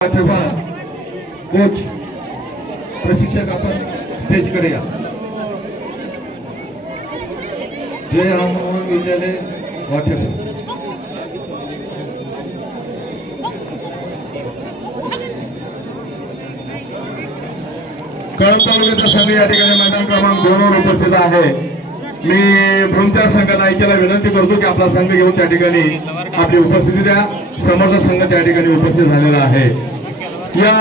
ठेवा कोच प्रशिक्षक आपण स्टेज कडे या। जय हनुमान विद्यालय वाटेवर कळंब तालुक्याचा संघ या ठिकाणी मैदान क्रमांक 2 वर उपस्थित आहे। मी भ्रूमच्या संघाला ऐकायला विनंती करतो की आपला संघ घेऊन त्या ठिकाणी आपली उपस्थिती द्या। समोरचा संघ त्या ठिकाणी उपस्थित झालेला आहे। या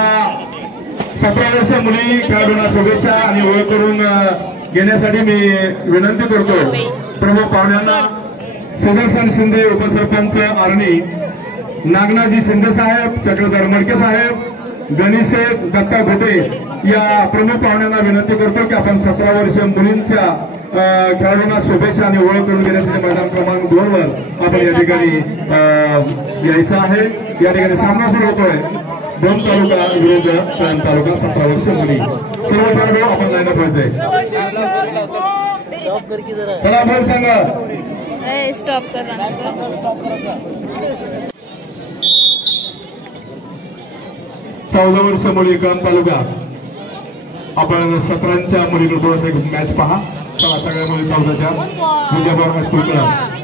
17 वर्षीय मुली खेळाडूंना शुभेच्छा आणि ओळख करून घेण्यासाठी मी विनंती करतो प्रमुख पाहुण्यांना सुदर्शन शिंदे उपसरपंच आरणी, नागनाजी शिंदे साहेब, चक्रधर मडके साहेब, गणेश दत्ता घोटे या प्रमुख पाहुण्यांना विनंती करतो की आपण 17 वर्षीय मुलींच्या खेळाडूंना शुभेच्छा आणि ओळख करून घेण्यासाठी मैदान क्रमांक 2 वर आपण या ठिकाणी यायचं आहे। या ठिकाणी सामना सुरू होतोय दोन तालुका विरुद्ध कळंब तालुका 17 वर्षीय मुली। सर्व खेळाडू आपण लाईनअप व्हायचंय। चला बोल सांगा स्टॉप करा। 14 वर्षीय मुली कळंब तालुका आपण 17च्या मुलीकडे थोडासा एक मॅच पहा। चला सगळ्या मुली 14च्या विद्याभवन हायस्कूल कळंब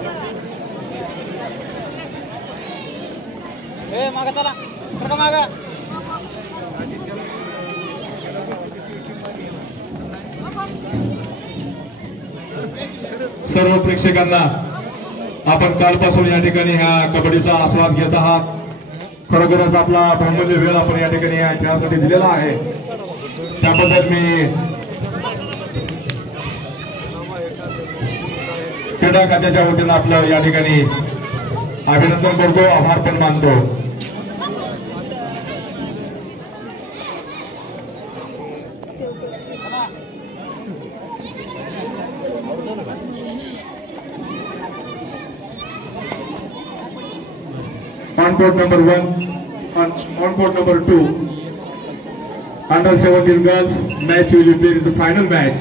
सर्व प्रेक्षकांना आपण कालपासून या ठिकाणी ह्या कबड्डीचा आस्वाद घेत आहात। खरोखरच आपला बहुमूल्य वेळ आपण या ठिकाणी या खेळासाठी दिलेला आहे, त्याबद्दल मी क्रीडा खात्याच्या वतीनं आपलं या ठिकाणी अभिनंदन करतो, आभार पण मानतो। On court number 1, on court number 2, under 17 girls match will be played in the final match,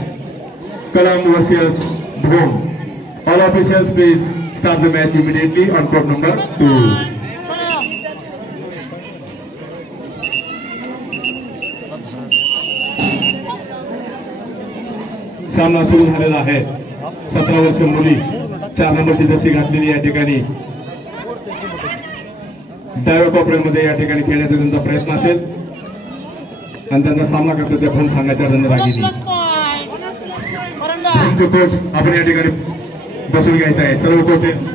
Kalam versus Bhum. All officials please start the match immediately on court number 2. सामना सुरू झालेला आहे। 17 वर्षीय मुली 4 नंबरची जशी घातलेली या ठिकाणी डाव्या कोपऱ्यामध्ये या ठिकाणी खेळण्याचा त्यांचा प्रयत्न असेल आणि त्यांचा सामना करतो त्या भूम संघाच्या रणरागिणी। भूमचे कोच आपण या ठिकाणी बसून घ्यायचं आहे। सर्व कोचेस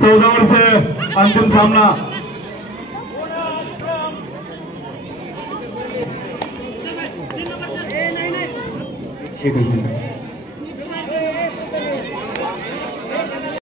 चौदा वर्ष अंतिम सामना एक मिनिट